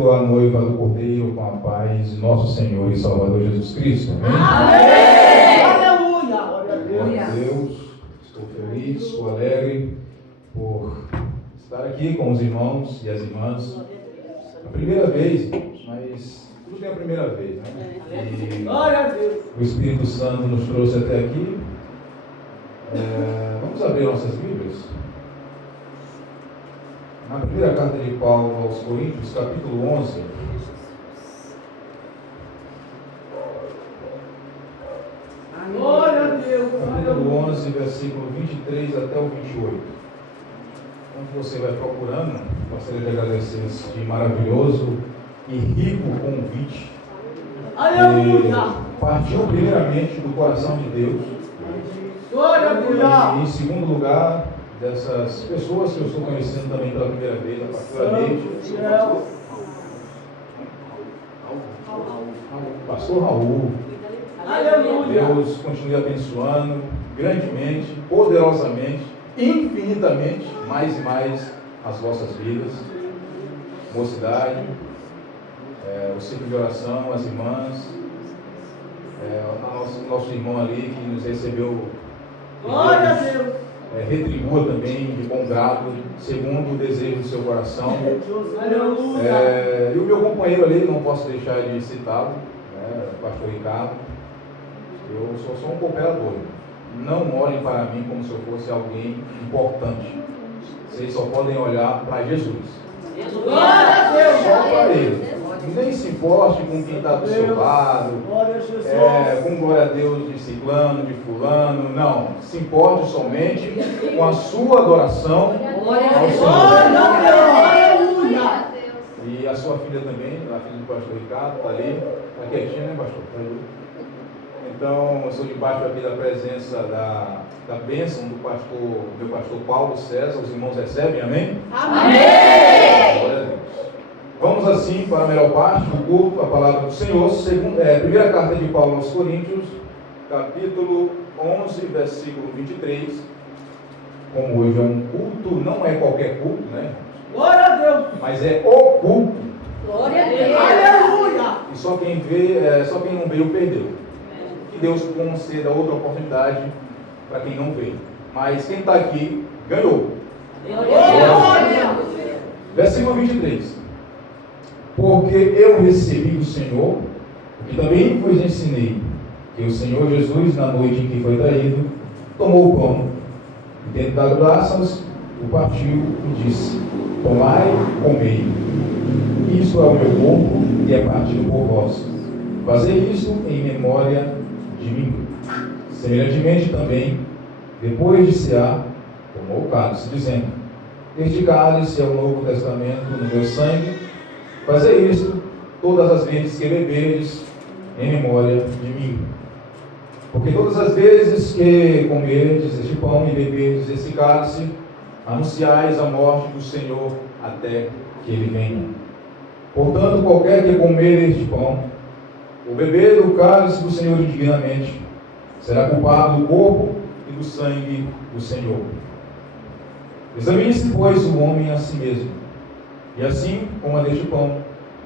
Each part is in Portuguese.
apresento a noiva do Cordeiro com a paz de nosso Senhor e Salvador Jesus Cristo. Amém? Amém! Aleluia! Glória a Deus. Estou feliz, estou alegre por estar aqui com os irmãos e as irmãs. A primeira vez, mas tudo tem a primeira vez, né? E o Espírito Santo nos trouxe até aqui. Vamos abrir nossas Bíblias. Na primeira carta de Paulo aos Coríntios, capítulo 11. Glória a Deus! Capítulo 11, versículo 23 até o 28. Quando você vai procurando, gostaria de agradecer esse maravilhoso e rico convite. Aleluia! Partiu primeiramente do coração de Deus. Glória a Deus! E em segundo lugar, dessas pessoas que eu estou conhecendo também pela primeira vez, a pastora Neide, pastor Raul. Aleluia! Deus continue abençoando grandemente, poderosamente, infinitamente, mais e mais as vossas vidas, mocidade, o ciclo de oração, as irmãs, nosso irmão ali que nos recebeu. Glória a Deus! Retribua também de bom grado, segundo o desejo do seu coração. Aleluia! E o meu companheiro ali, não posso deixar de citá-lo, o pastor Ricardo. Eu sou só um cooperador. Não olhem para mim como se eu fosse alguém importante. Vocês só podem olhar para Jesus. Glória a Deus! Só para Ele. Nem se importe com quem está do seu lado, com glória a Deus de ciclano, de fulano. Não. Se importe somente com a sua adoração ao Senhor. Aleluia! E a sua filha também, a filha do pastor Ricardo, está ali. Está quietinha, né, pastor? Está ali. Então, eu sou debaixo aqui da presença da bênção do meu pastor Paulo César. Os irmãos recebem, amém? Amém! Glória a Deus. Vamos assim para a melhor parte do culto, a palavra do Senhor. Primeira carta de Paulo aos Coríntios, capítulo 11, versículo 23. Como hoje é um culto, não é qualquer culto, né? Glória a Deus! Mas é o culto. Glória a Deus! Aleluia! E só quem não veio, perdeu. Que Deus conceda outra oportunidade para quem não veio. Mas quem está aqui, ganhou. Glória! Versículo 23. Porque eu recebi do Senhor, o que também vos ensinei, que o Senhor Jesus, na noite em que foi traído, tomou o pão, e tendo dado graças, o partiu e disse: tomai, comei, isto é o meu corpo, que é partido por vós. Fazei isto em memória de mim. Semelhantemente também, depois de cear, tomou o cálice, dizendo: este cálice é o novo testamento no meu sangue. Fazei isto todas as vezes que beberdes em memória de mim. Porque todas as vezes que comerdes este pão e beberdes este cálice, anunciais a morte do Senhor até que Ele venha. Portanto, qualquer que comer este pão, ou beber do cálice do Senhor indignamente, será culpado do corpo e do sangue do Senhor. Examine-se, pois, o homem a si mesmo, e assim coma deste pão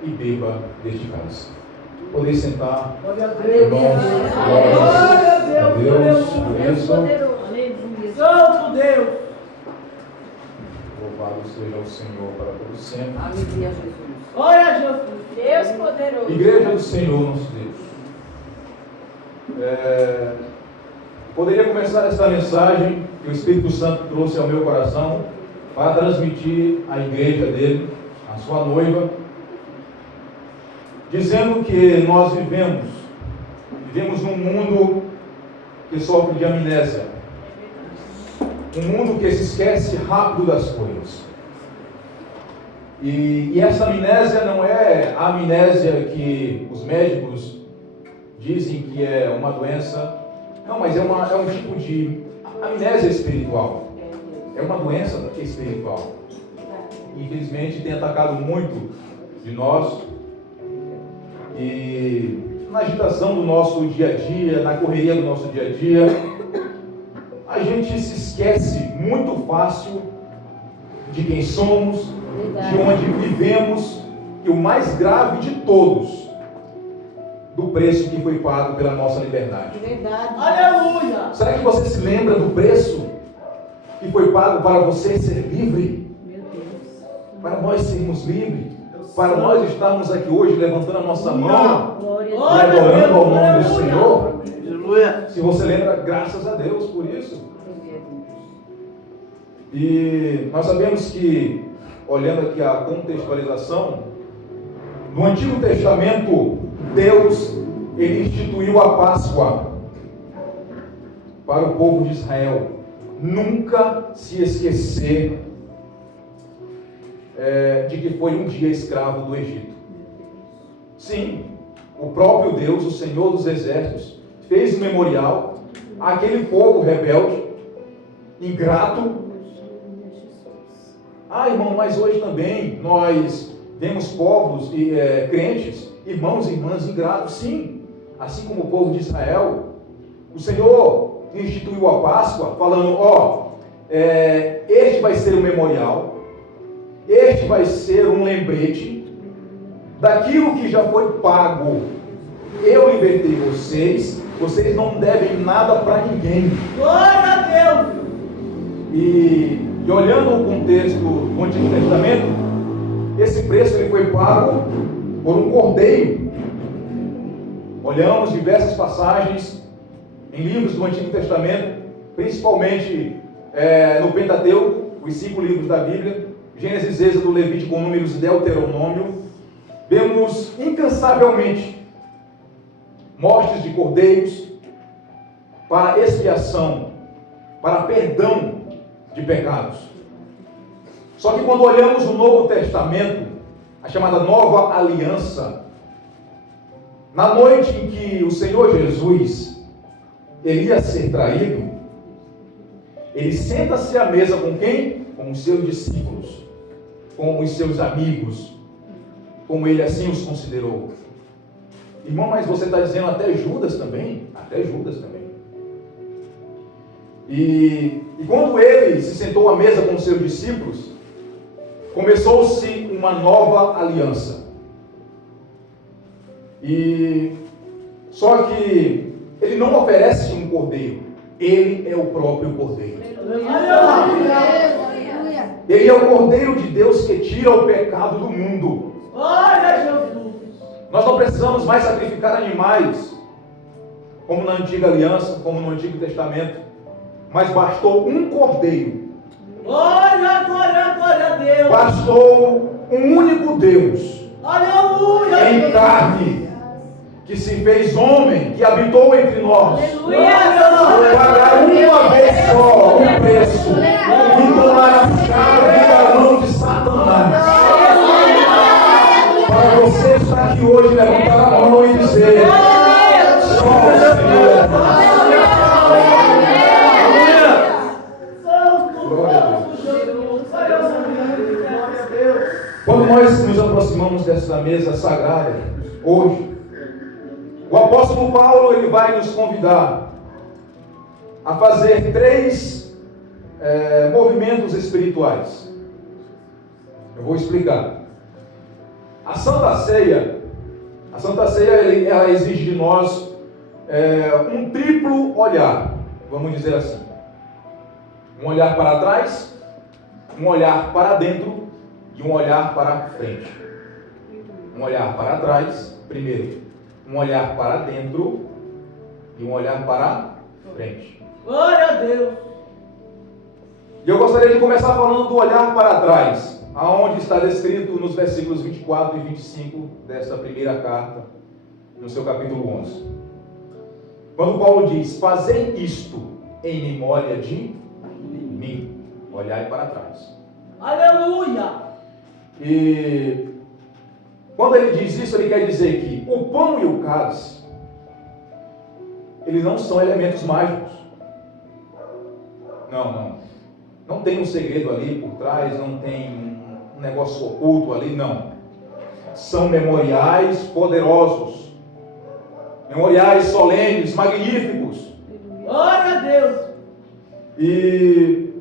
e beba deste cálice. Podeis sentar, irmãos. Glória a Deus. Santo Deus! Louvado seja o Senhor para todo sempre. Aleluia, Jesus. Glória a Jesus! Deus poderoso. Igreja do Senhor, nosso Deus. Poderia começar esta mensagem que o Espírito Santo trouxe ao meu coração para transmitir à igreja dele, à sua noiva, dizendo que nós vivemos num mundo que sofre de amnésia, um mundo que se esquece rápido das coisas. E essa amnésia não é a amnésia que os médicos dizem que é uma doença, não, mas é um tipo de amnésia espiritual. É uma doença espiritual. Infelizmente tem atacado muito de nós. E na agitação do nosso dia a dia, na correria do nosso dia a dia, a gente se esquece muito fácil de quem somos, de onde vivemos e o mais grave de todos, do preço que foi pago pela nossa liberdade. Verdade. Aleluia. Será que você se lembra do preço que foi pago para você ser livre? Meu Deus. Para nós sermos livres? Para nós estarmos aqui hoje levantando a nossa mão, Glória e adorando ao nome do Senhor? Aleluia. Se você lembra, graças a Deus por isso. E nós sabemos que, olhando aqui a contextualização, no Antigo Testamento, Deus, ele instituiu a Páscoa para o povo de Israel. Nunca se esquecer de que foi um dia escravo do Egito. Sim, o próprio Deus, o Senhor dos Exércitos, fez um memorial àquele povo rebelde, ingrato. Irmão, mas hoje também nós vemos povos e crentes, irmãos e irmãs ingratos, sim, assim como o povo de Israel. O Senhor instituiu a Páscoa, falando, este vai ser o memorial, este vai ser um lembrete daquilo que já foi pago. Eu libertei vocês, vocês não devem nada para ninguém. Glória a Deus. E olhando o contexto do Antigo Testamento, esse preço ele foi pago por um cordeiro. Olhamos diversas passagens em livros do Antigo Testamento, principalmente no Pentateuco, os 5 livros da Bíblia, Gênesis, Êxodo, Levítico, Números e Deuteronômio. Vemos incansavelmente mortes de cordeiros para expiação, para perdão de pecados. Só que quando olhamos o Novo Testamento, a chamada Nova Aliança, na noite em que o Senhor Jesus ele ia ser traído, ele senta-se à mesa com quem? Com os seus discípulos, com os seus amigos, como ele assim os considerou. Irmão, mas você está dizendo até Judas também? Até Judas também. E quando ele se sentou à mesa com os seus discípulos, começou-se uma nova aliança. Só que ele não oferece um cordeiro, ele é o próprio cordeiro. Ele é o cordeiro de Deus que tira o pecado do mundo. Glória a Jesus. Nós não precisamos mais sacrificar animais, como na antiga aliança, como no Antigo Testamento, mas bastou um cordeiro. Glória, glória, glória a Deus. Bastou um único Deus, Aleluia. em carne, que se fez homem, que habitou entre nós, pagar uma vez só o preço e tomar a chave da mão de Satanás. Para você estar aqui hoje, levantar a mão e dizer: só o Senhor. Glória a Deus. Quando nós nos aproximamos dessa mesa sagrada, hoje, o apóstolo Paulo ele vai nos convidar a fazer 3 movimentos espirituais. Eu vou explicar. A Santa Ceia, ela exige de nós um triplo olhar, vamos dizer assim. Um olhar para trás, um olhar para dentro e um olhar para frente. Um olhar para trás, primeiro. Um olhar para dentro e um olhar para frente. Glória a Deus. E eu gostaria de começar falando do olhar para trás, aonde está descrito nos versículos 24 e 25 desta primeira carta, no seu capítulo 11. Quando Paulo diz: fazei isto em memória de mim. Olhai para trás. Aleluia. E quando ele diz isso, ele quer dizer que o pão e o cálice, eles não são elementos mágicos. Não tem um segredo ali por trás, não tem um negócio oculto ali, não. São memoriais poderosos, memoriais solenes, magníficos. Glória a Deus. E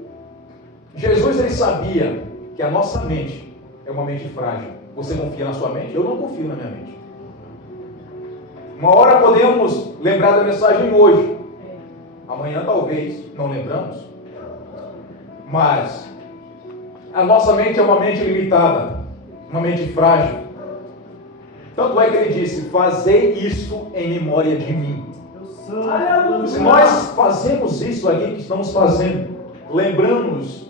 Jesus ele sabia que a nossa mente é uma mente frágil. Você confia na sua mente? Eu não confio na minha mente. Uma hora podemos lembrar da mensagem hoje. Amanhã talvez não lembramos. Mas a nossa mente é uma mente limitada, uma mente frágil. Tanto é que ele disse: fazei isso em memória de mim. Aleluia. Se nós fazemos isso aqui que estamos fazendo, lembramos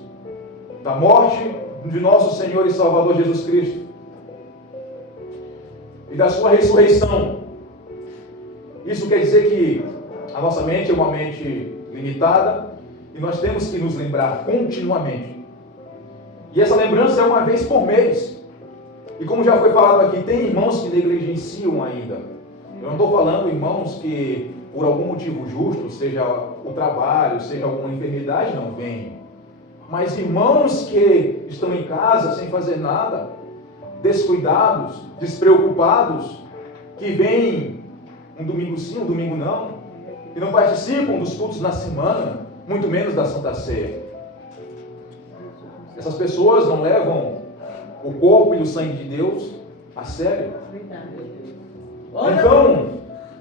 da morte de nosso Senhor e Salvador Jesus Cristo e da sua ressurreição. Isso quer dizer que a nossa mente é uma mente limitada e nós temos que nos lembrar continuamente. E essa lembrança é uma vez por mês. E como já foi falado aqui, tem irmãos que negligenciam ainda. Eu não estou falando irmãos que por algum motivo justo, seja o trabalho, seja alguma enfermidade, não vêm. Mas irmãos que estão em casa sem fazer nada, descuidados, despreocupados, que vêm um domingo sim, um domingo não, e não participam dos cultos na semana, muito menos da Santa Ceia. Essas pessoas não levam o corpo e o sangue de Deus a sério. Então,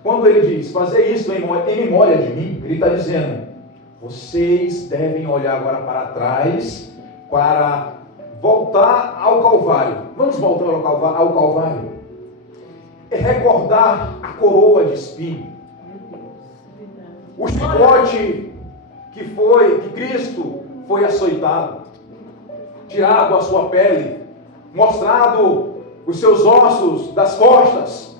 quando ele diz, fazer isso em memória de mim, ele está dizendo, vocês devem olhar agora para trás, para voltar ao Calvário. Vamos voltar ao Calvário. É recordar a coroa de espinho. O chicote que Cristo foi açoitado, tirado a sua pele, mostrado os seus ossos das costas.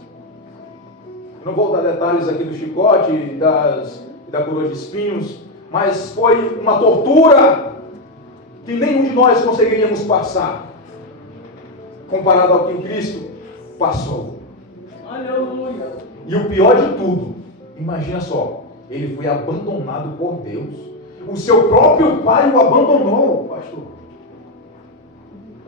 Não vou dar detalhes aqui do chicote e da coroa de espinhos, mas foi uma tortura que nenhum de nós conseguiríamos passar, comparado ao que o Cristo passou. Aleluia. E o pior de tudo, imagina só, ele foi abandonado por Deus. O seu próprio pai o abandonou, pastor.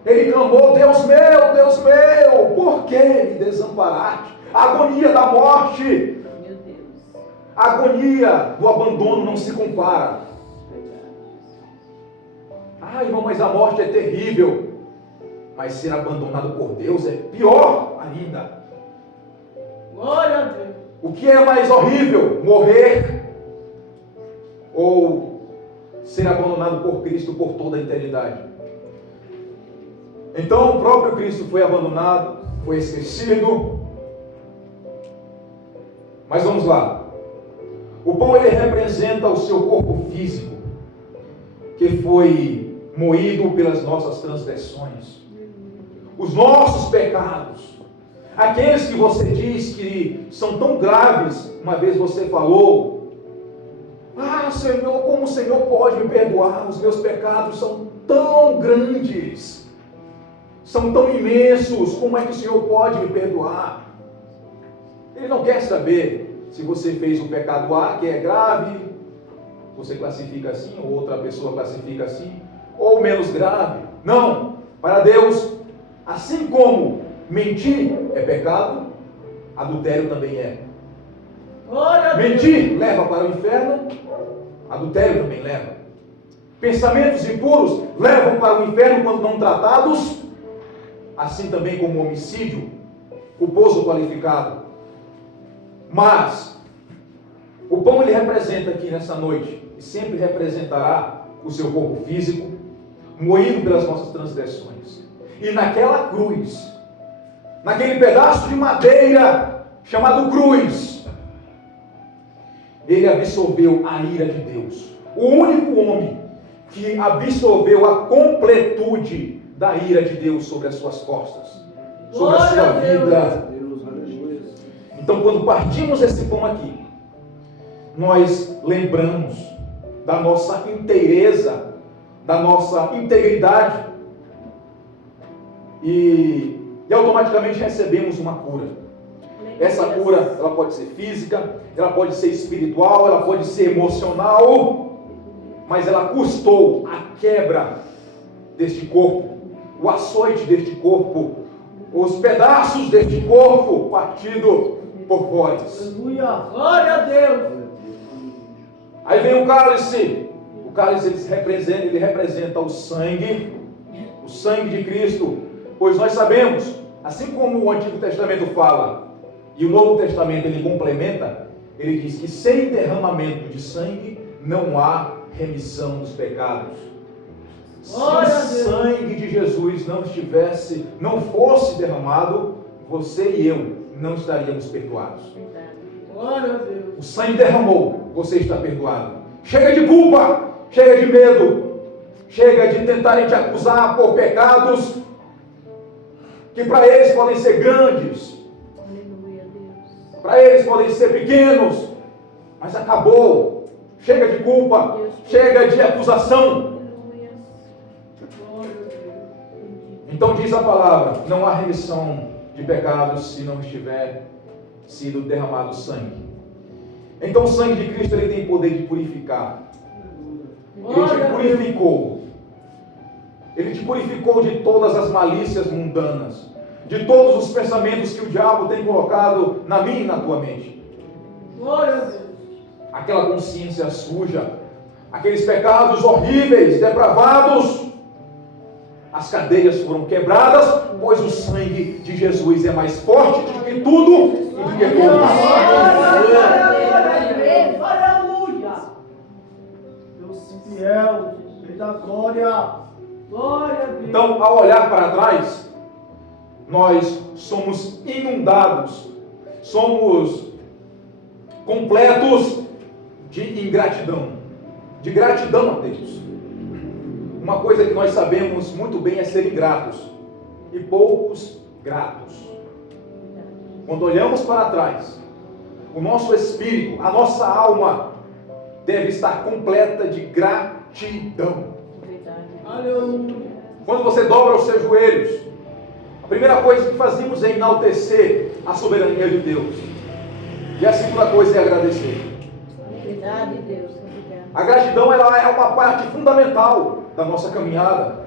Ele clamou, Deus meu, por que me desamparaste? A agonia da morte, Meu Deus. a agonia do abandono não se compara. Ah, irmão, mas a morte é terrível. Mas ser abandonado por Deus é pior ainda. Glória a Deus. O que é mais horrível? Morrer ou ser abandonado por Cristo por toda a eternidade? Então o próprio Cristo foi abandonado, foi esquecido. Mas vamos lá. O pão ele representa o seu corpo físico, que foi moído pelas nossas transgressões, os nossos pecados, aqueles que você diz que são tão graves. Uma vez você falou: ah, Senhor, como o Senhor pode me perdoar? Os meus pecados são tão grandes, são tão imensos, como é que o Senhor pode me perdoar? Ele não quer saber se você fez um pecado A, que é grave, você classifica assim, ou outra pessoa classifica assim, ou menos grave. Não, para Deus, assim como mentir é pecado, adultério também é. Glória a Deus. Mentir leva para o inferno, adultério também leva. Pensamentos impuros levam para o inferno quando não tratados, assim também como o homicídio, culposo qualificado. Mas o pão ele representa aqui nessa noite, e sempre representará o seu corpo físico, moído pelas nossas transgressões. E naquela cruz, naquele pedaço de madeira chamado cruz, ele absorveu a ira de Deus. O único homem que absorveu a completude da ira de Deus sobre as suas costas, sobre a Glória sua a Deus. vida. Então, quando partimos esse pão aqui, nós lembramos da nossa inteireza, da nossa integridade, e automaticamente recebemos uma cura. Essa cura, ela pode ser física, ela pode ser espiritual, ela pode ser emocional, mas ela custou a quebra deste corpo, o açoite deste corpo, os pedaços deste corpo partido por vós. Aleluia. Glória a Deus. Aí vem o cálice ele representa o sangue de Cristo, Pois nós sabemos, assim como o Antigo Testamento fala, e o Novo Testamento ele complementa, ele diz que sem derramamento de sangue não há remissão dos pecados. Se o sangue de Jesus não fosse derramado, você e eu não estaríamos perdoados. Glória a Deus. O sangue derramou, você está perdoado. Chega de culpa, chega de medo, chega de tentarem te acusar por pecados que para eles podem ser grandes, para eles podem ser pequenos, mas acabou. Chega de culpa, chega de acusação. Então diz a palavra, não há remissão de pecados se não estiver sido derramado sangue. Então o sangue de Cristo ele tem poder de purificar. Ele te purificou. Ele te purificou de todas as malícias mundanas, de todos os pensamentos que o diabo tem colocado na minha e na tua mente. Glória a Deus. Aquela consciência suja, aqueles pecados horríveis, depravados, as cadeias foram quebradas, pois o sangue de Jesus é mais forte do que tudo e do que todos. Aleluia. Deus fiel, Rei da glória. Glória a Deus. Então, ao olhar para trás, nós somos inundados, somos completos de ingratidão, de gratidão a Deus. Uma coisa que nós sabemos muito bem é ser ingratos e poucos gratos. Quando olhamos para trás, o nosso espírito, a nossa alma deve estar completa de gratidão. Aleluia. Quando você dobra os seus joelhos, a primeira coisa que fazemos é enaltecer a soberania de Deus. E a segunda coisa é agradecer. Verdade, Deus. Obrigado. A gratidão ela é uma parte fundamental da nossa caminhada.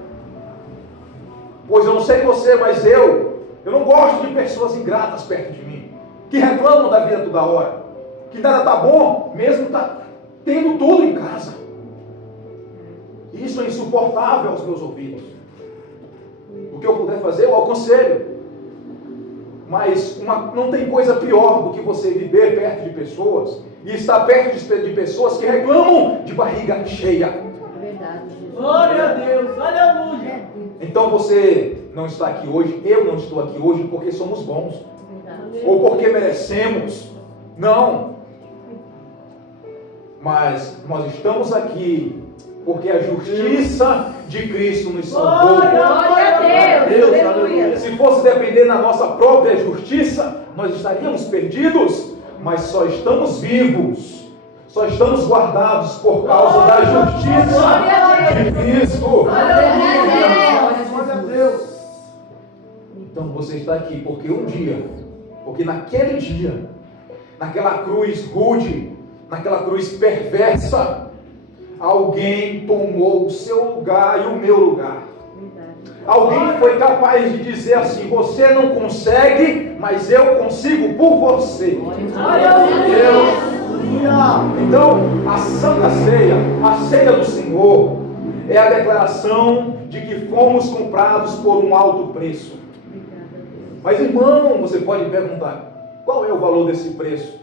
Pois eu não sei você, mas eu não gosto de pessoas ingratas perto de mim, que reclamam da vida toda hora, que nada está bom, mesmo está tendo tudo em casa. Isso é insuportável aos meus ouvidos. O que eu puder fazer, eu aconselho. Mas não tem coisa pior do que você viver perto de pessoas e estar perto de pessoas que reclamam de barriga cheia. Verdade, Jesus. Glória a Deus. Aleluia. Então você não está aqui hoje, eu não estou aqui hoje porque somos bons, Verdade. ou porque merecemos. Não. Mas nós estamos aqui porque a justiça de Cristo nos salvou. Glória a Deus. Aleluia. Se fosse depender da nossa própria justiça, nós estaríamos perdidos, mas só estamos vivos, só estamos guardados por causa da justiça de Cristo. Glória a Deus. Então você está aqui porque naquele dia, naquela cruz rude, naquela cruz perversa, alguém tomou o seu lugar e o meu lugar. Alguém foi capaz de dizer assim: você não consegue, mas eu consigo por você. Então, a Santa Ceia, a ceia do Senhor, é a declaração de que fomos comprados por um alto preço. Mas irmão, você pode perguntar, qual é o valor desse preço?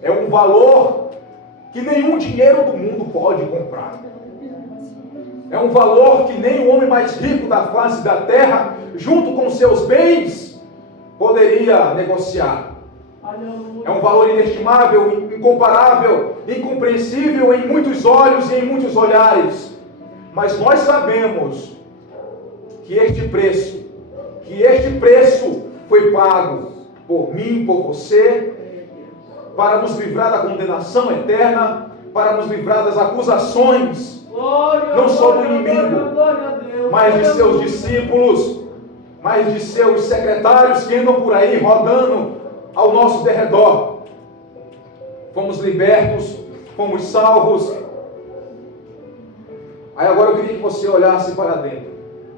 É um valor que nenhum dinheiro do mundo pode comprar. É um valor que nem o homem mais rico da face da terra, junto com seus bens, poderia negociar. É um valor inestimável, incomparável, incompreensível em muitos olhos e em muitos olhares. Mas nós sabemos que este preço foi pago por mim, por você, para nos livrar da condenação eterna, para nos livrar das acusações, não só do inimigo, mas de seus discípulos, mas de seus secretários que andam por aí rodando ao nosso derredor. Fomos libertos, fomos salvos. Aí agora eu queria que você olhasse para dentro.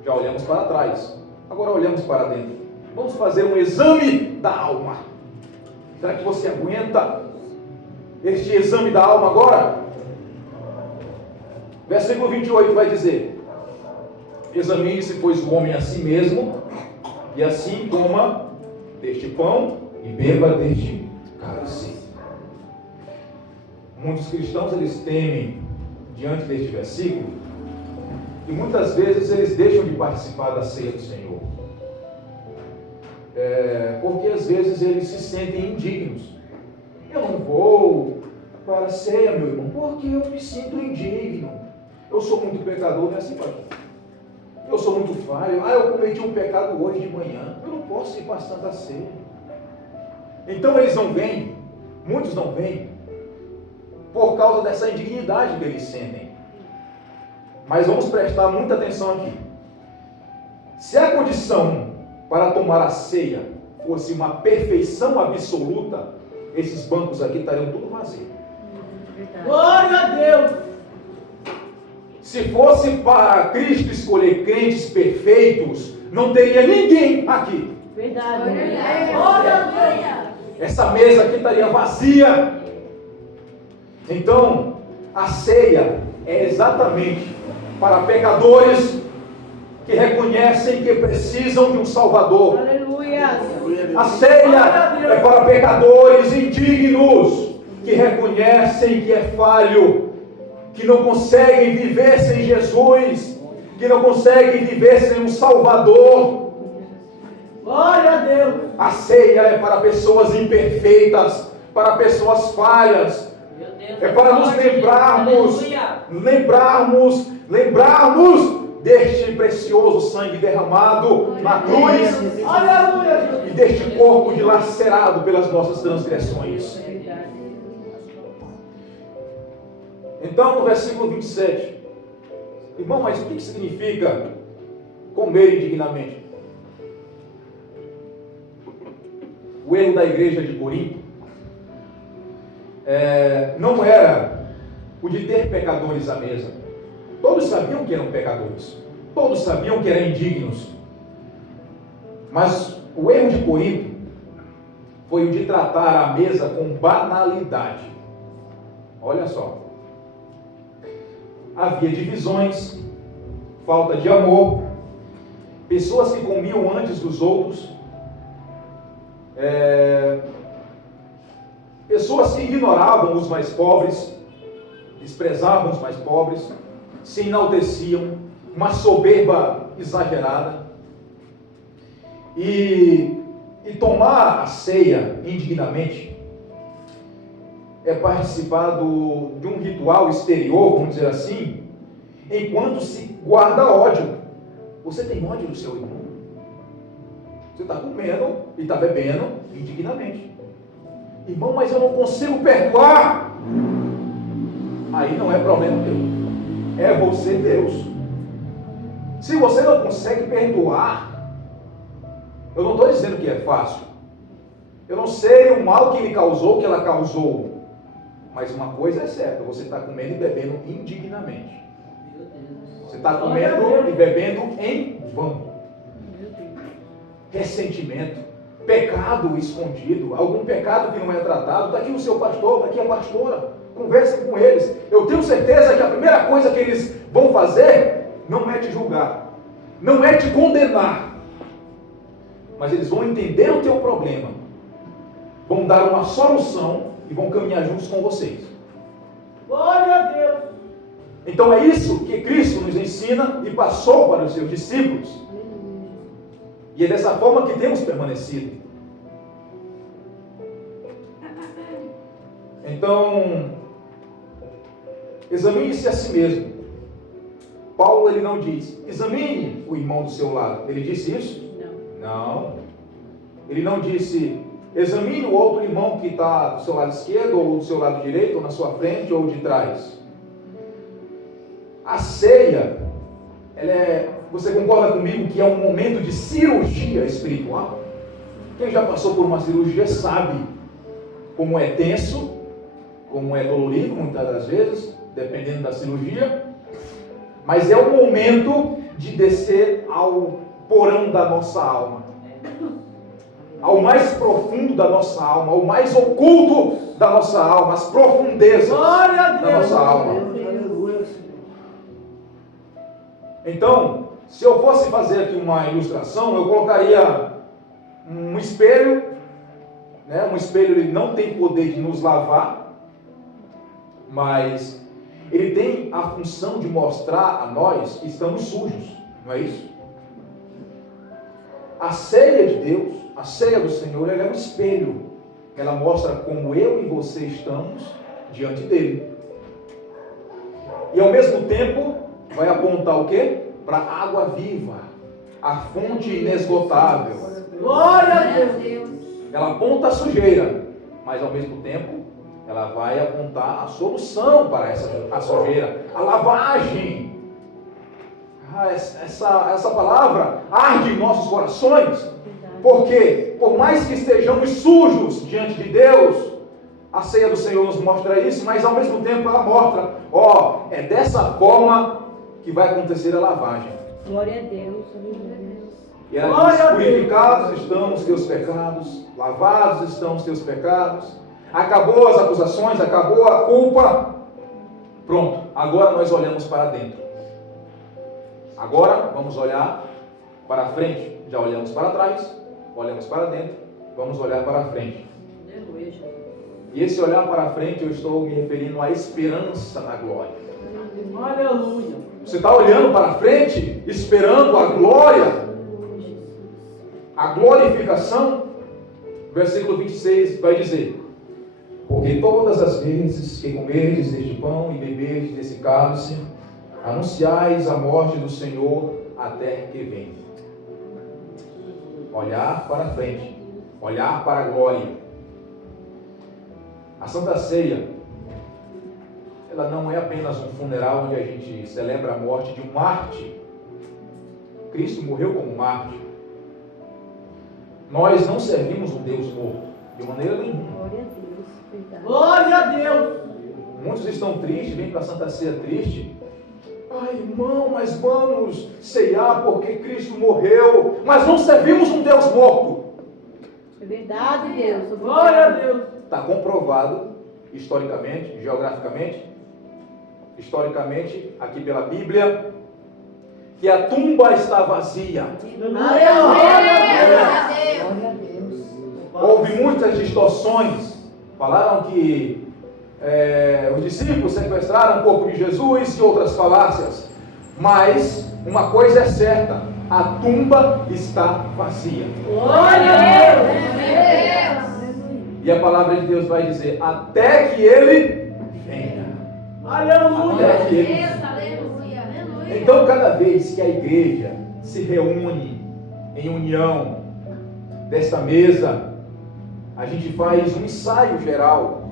Já olhamos para trás, agora olhamos para dentro. Vamos fazer um exame da alma. Será que você aguenta este exame da alma agora? Versículo 28 vai dizer: Examine-se, pois, o homem a si mesmo, e assim coma deste pão e beba deste cálice. Muitos cristãos, eles temem diante deste versículo, e muitas vezes eles deixam de participar da ceia do Senhor. Porque às vezes eles se sentem indignos. Eu não vou para a ceia, meu irmão, porque eu me sinto indigno. Eu sou muito pecador, não é assim, pastor? Eu sou muito falho. Eu cometi um pecado hoje de manhã. Eu não posso ir para a Santa Ceia. Então eles não vêm, muitos não vêm, por causa dessa indignidade que eles sentem. Mas vamos prestar muita atenção aqui. Se a condição para tomar a ceia fosse uma perfeição absoluta, esses bancos aqui estariam tudo vazios. Glória a Deus. Se fosse para Cristo escolher crentes perfeitos, não teria ninguém aqui. Verdade. Glória a Deus. Essa mesa aqui estaria vazia. Então, a ceia é exatamente para pecadores que reconhecem que precisam de um Salvador. Aleluia. A ceia é para pecadores indignos que reconhecem que é falho, que não conseguem viver sem Jesus, que não conseguem viver sem um Salvador. Glória a Deus. A ceia é para pessoas imperfeitas, para pessoas falhas. É para nos lembrarmos deste precioso sangue derramado na cruz. Aleluia. E deste corpo dilacerado pelas nossas transgressões. Então, no versículo 27, irmão, mas o que significa comer indignamente? O erro da igreja de Corinto não era o de ter pecadores à mesa. Todos sabiam que eram pecadores, todos sabiam que eram indignos. Mas o erro de Corinto foi o de tratar a mesa com banalidade. Olha só. Havia divisões, falta de amor, pessoas que comiam antes dos outros, pessoas que ignoravam os mais pobres, desprezavam os mais pobres, se enalteciam, uma soberba exagerada. E tomar a ceia indignamente é participar de um ritual exterior, vamos dizer assim, enquanto se guarda ódio. Você tem ódio do seu irmão? Você está comendo e está bebendo indignamente. Irmão, mas eu não consigo perdoar. Aí não é problema teu. É você, Deus. Se você não consegue perdoar, eu não estou dizendo que é fácil. Eu não sei o mal que ele causou, que ela causou. Mas uma coisa é certa, você está comendo e bebendo indignamente. Você está comendo e bebendo em vão. Ressentimento, pecado escondido, algum pecado que não é tratado. Está aqui o seu pastor, está aqui a pastora. Conversem com eles. Eu tenho certeza que a primeira coisa que eles vão fazer não é te julgar, não é te condenar, mas eles vão entender o teu problema, vão dar uma solução e vão caminhar juntos com vocês. Glória a Deus. Então é isso que Cristo nos ensina e passou para os seus discípulos. E é dessa forma que temos permanecido. Então, examine-se a si mesmo. Paulo, ele não diz, examine o irmão do seu lado. Ele disse isso? Não. Ele não disse, examine o outro irmão que está do seu lado esquerdo, ou do seu lado direito, ou na sua frente, ou de trás. A ceia, você concorda comigo que é um momento de cirurgia espiritual? Quem já passou por uma cirurgia sabe como é tenso, como é dolorido muitas das vezes, dependendo da cirurgia, mas é o momento de descer ao porão da nossa alma, ao mais profundo da nossa alma, ao mais oculto da nossa alma, as profundezas da nossa alma. Aleluia. Então, Se eu fosse fazer aqui uma ilustração, eu colocaria um espelho, né? Um espelho ele não tem poder de nos lavar, mas ele tem a função de mostrar a nós que estamos sujos, não é isso? A ceia de Deus, a ceia do Senhor, ela é um espelho. Ela mostra como eu e você estamos diante dele. E ao mesmo tempo, vai apontar o quê? Para a água viva, a fonte inesgotável. Glória a Deus. Ela aponta a sujeira, mas ao mesmo tempo, ela vai apontar a solução para a sujeira, a lavagem. Essa palavra arde em nossos corações, porque por mais que estejamos sujos diante de Deus, a ceia do Senhor nos mostra isso, mas ao mesmo tempo ela mostra, é dessa forma que vai acontecer a lavagem. Glória a Deus. E ela diz, purificados estão os teus pecados, lavados estão os teus pecados, acabou as acusações, acabou a culpa, pronto, agora nós olhamos para dentro. Agora vamos olhar para frente. Já olhamos para trás, olhamos para dentro, vamos olhar para frente. E esse olhar para frente eu estou me referindo à esperança na glória. Aleluia. Você está olhando para frente, esperando a glória, a glorificação. Versículo 26 vai dizer: porque todas as vezes que comerdes deste pão e beberdes desse cálice, anunciais a morte do Senhor até que venha. Olhar para frente, olhar para a glória. A Santa Ceia, ela não é apenas um funeral onde a gente celebra a morte de um mártir. Cristo morreu como mártir. Nós não servimos um Deus morto, de maneira nenhuma. Glória a Deus. Verdade. Glória a Deus. Muitos estão tristes, vêm para a Santa Ceia triste. Ai, irmão, mas vamos ceiar porque Cristo morreu. Mas não servimos um Deus morto. É verdade, Deus. Glória a Deus. Está comprovado, historicamente, geograficamente, aqui pela Bíblia, que a tumba está vazia. Glória a Deus. Houve muitas distorções. Falaram que os discípulos sequestraram o corpo de Jesus e outras falácias. Mas uma coisa é certa: a tumba está vazia. Glória a Deus. E a palavra de Deus vai dizer: até que ele venha. Aleluia. Até que ele venha. Então, cada vez que a igreja se reúne em união desta mesa, a gente faz um ensaio geral.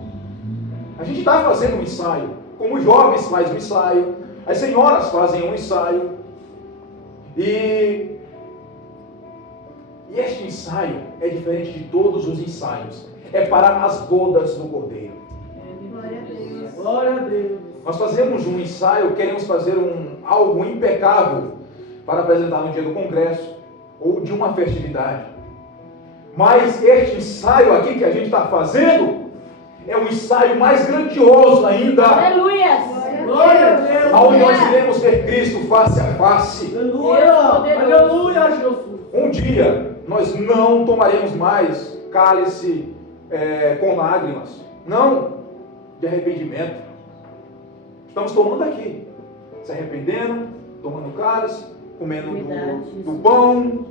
A gente está fazendo um ensaio, como os jovens fazem um ensaio, as senhoras fazem um ensaio. E este ensaio é diferente de todos os ensaios. É para as bodas do Cordeiro. Glória a Deus. Nós fazemos um ensaio, queremos fazer algo impecável para apresentar no dia do congresso ou de uma festividade. Mas este ensaio aqui que a gente está fazendo é um ensaio mais grandioso ainda. Aleluia. Glória a Deus. Onde nós iremos ver Cristo face a face. Aleluia. Aleluia, Jesus. Um dia nós não tomaremos mais cálice com lágrimas. Não, de arrependimento. Estamos tomando aqui, se arrependendo, tomando cálice, comendo do pão.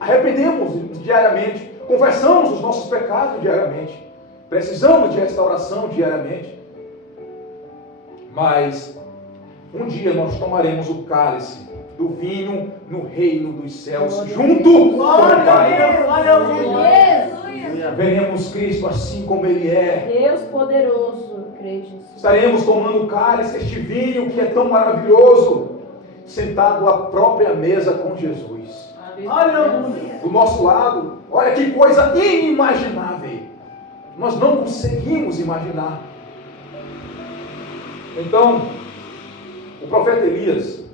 Arrependemos diariamente, confessamos os nossos pecados diariamente. Precisamos de restauração diariamente. Mas um dia nós tomaremos o cálice do vinho no reino dos céus, junto com o Pai. Aleluia. Veremos Cristo assim como Ele é. Deus poderoso, creio Jesus. Estaremos tomando o cálice, este vinho que é tão maravilhoso, sentado à própria mesa com Jesus. Aleluia. Do nosso lado, olha que coisa inimaginável. Nós não conseguimos imaginar. Então, o profeta Elias,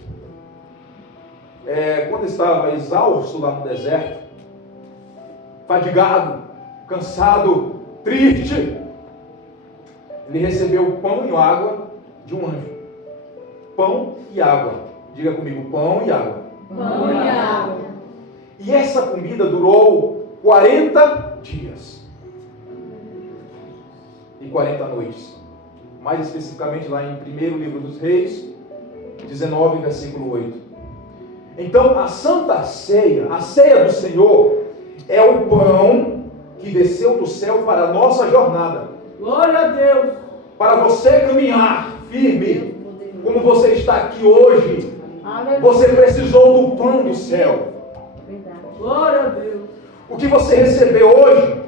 quando estava exausto lá no deserto, fadigado, cansado, triste, ele recebeu pão e água de um anjo. Pão e água Diga comigo, pão e água. Pão e água. E essa comida durou 40 dias e 40 noites. Mais especificamente lá em 1º livro dos Reis, 19, versículo 8. Então a Santa Ceia, a ceia do Senhor, é o pão que desceu do céu para a nossa jornada. Glória a Deus. Para você caminhar firme, como você está aqui hoje, você precisou do pão do céu. Glória a Deus. O que você recebeu hoje,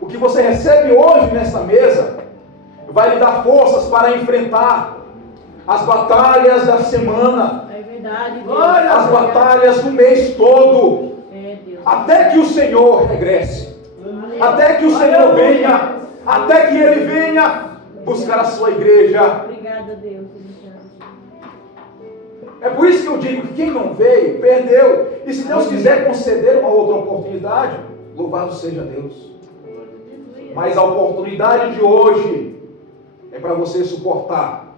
o que você recebe hoje nessa mesa, vai lhe dar forças para enfrentar as batalhas da semana, É verdade, Deus. Glória a as Deus. batalhas do mês todo, É, Deus. até que o Senhor regresse, até que o Senhor venha, até que Ele venha buscar a sua igreja. Obrigada, Deus. É por isso que eu digo que quem não veio, perdeu. E se Deus quiser conceder uma outra oportunidade, louvado seja Deus. Mas a oportunidade de hoje é para você suportar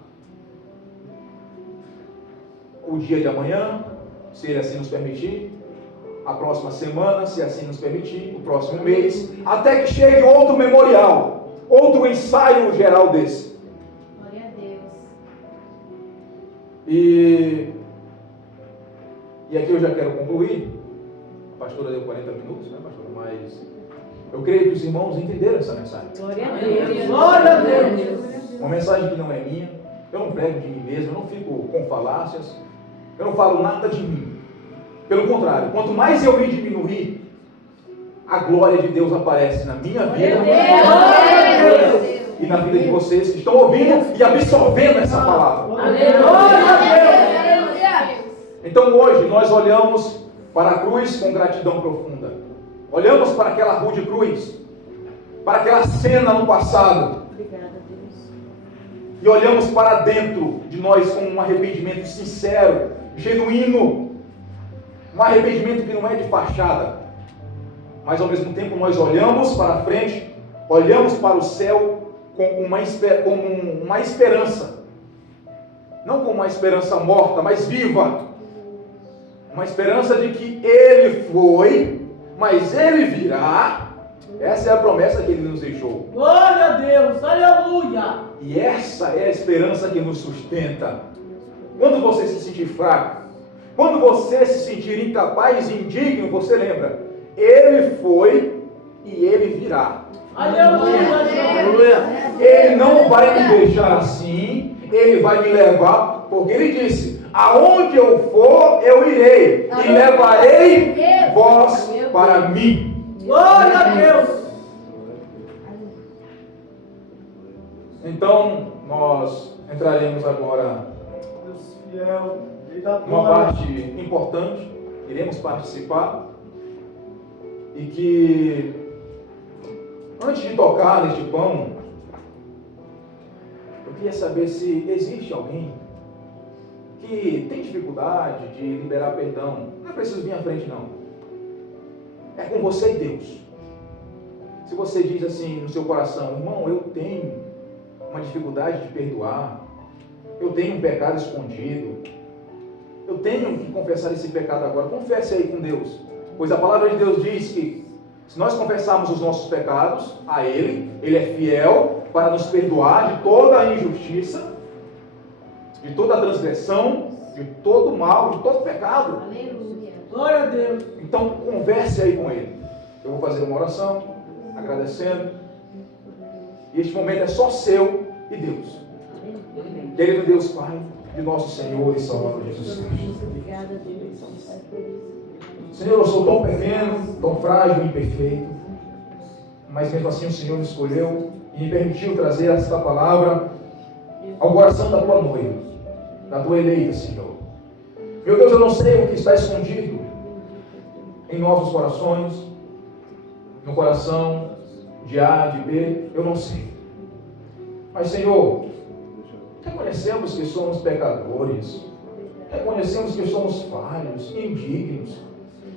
o dia de amanhã, se Ele assim nos permitir, a próxima semana, se assim nos permitir, o próximo mês, até que chegue outro memorial, outro ensaio geral desse. Glória a Deus. E aqui eu já quero concluir. A pastora deu 40 minutos, né, pastora? Mas eu creio que os irmãos entenderam essa mensagem. Glória a Deus. Glória a Deus. Uma mensagem que não é minha. Eu não prego de mim mesmo, eu não fico com falácias. Eu não falo nada de mim. Pelo contrário, quanto mais eu me diminuir, a glória de Deus aparece na minha vida e na vida de vocês que estão ouvindo e absorvendo essa palavra. Então hoje nós olhamos para a cruz com gratidão profunda. Olhamos para aquela rude cruz, para aquela cena no passado. Obrigada, Deus. E olhamos para dentro de nós com um arrependimento sincero, genuíno. Um arrependimento que não é de fachada. Mas ao mesmo tempo nós olhamos para frente, olhamos para o céu com uma esperança. Não com uma esperança morta, mas viva. Uma esperança de que Ele foi, mas Ele virá. Essa é a promessa que Ele nos deixou. Glória a Deus. Aleluia. E essa é a esperança que nos sustenta. Quando você se sentir fraco, quando você se sentir incapaz e indigno, você lembra, Ele foi e Ele virá. Aleluia. Ele não vai me deixar assim, Ele vai me levar, porque Ele disse, aonde eu for, eu irei, e levarei vós para mim. Glória a Deus. Então, nós entraremos agora Deus fiel. Eita, uma glória. parte importante, iremos participar, e que antes de tocar neste pão, eu queria saber se existe alguém que tem dificuldade de liberar perdão. Não é preciso vir à frente não, é com você e Deus. Se você diz assim no seu coração, irmão, eu tenho uma dificuldade de perdoar, eu tenho um pecado escondido, eu tenho que confessar esse pecado agora. Confesse aí com Deus, pois a palavra de Deus diz que se nós confessarmos os nossos pecados a Ele, Ele é fiel para nos perdoar de toda a injustiça, de toda a transgressão, de todo o mal, de todo pecado. Aleluia. Glória a Deus. Então converse aí com Ele. Eu vou fazer uma oração, agradecendo. E este momento é só seu e Deus. Querido Deus Pai, de nosso Senhor e Salvador Jesus Cristo. Obrigada, Deus. Senhor, eu sou tão pequeno, tão frágil e imperfeito, mas mesmo assim o Senhor me escolheu e me permitiu trazer esta palavra ao coração da tua noiva, da tua eleita, Senhor. Meu Deus, eu não sei o que está escondido em nossos corações, no coração de A, de B, eu não sei. Mas, Senhor, reconhecemos que somos pecadores, reconhecemos que somos falhos, indignos,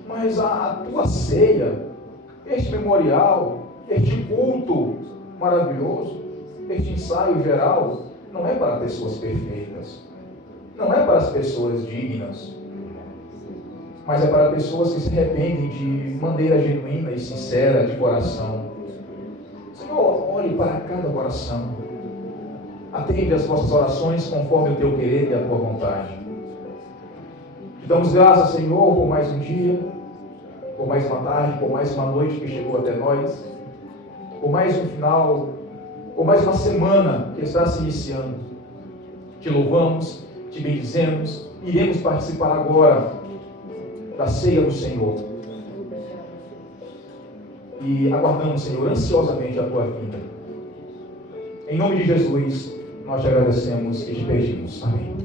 mas a tua ceia, este memorial, este culto maravilhoso, este ensaio geral, não é para pessoas perfeitas, não é para as pessoas dignas, mas é para pessoas que se arrependem de maneira genuína e sincera, de coração. Senhor, olhe para cada coração. Atende as vossas orações conforme o teu querer e a tua vontade. Te damos graças, Senhor, por mais um dia, por mais uma tarde, por mais uma noite que chegou até nós, por mais um final, por mais uma semana que está se iniciando. Te louvamos, te bendizemos, iremos participar agora da ceia do Senhor. E aguardamos, Senhor, ansiosamente a tua vinda. Em nome de Jesus, nós te agradecemos e te pedimos. Amém.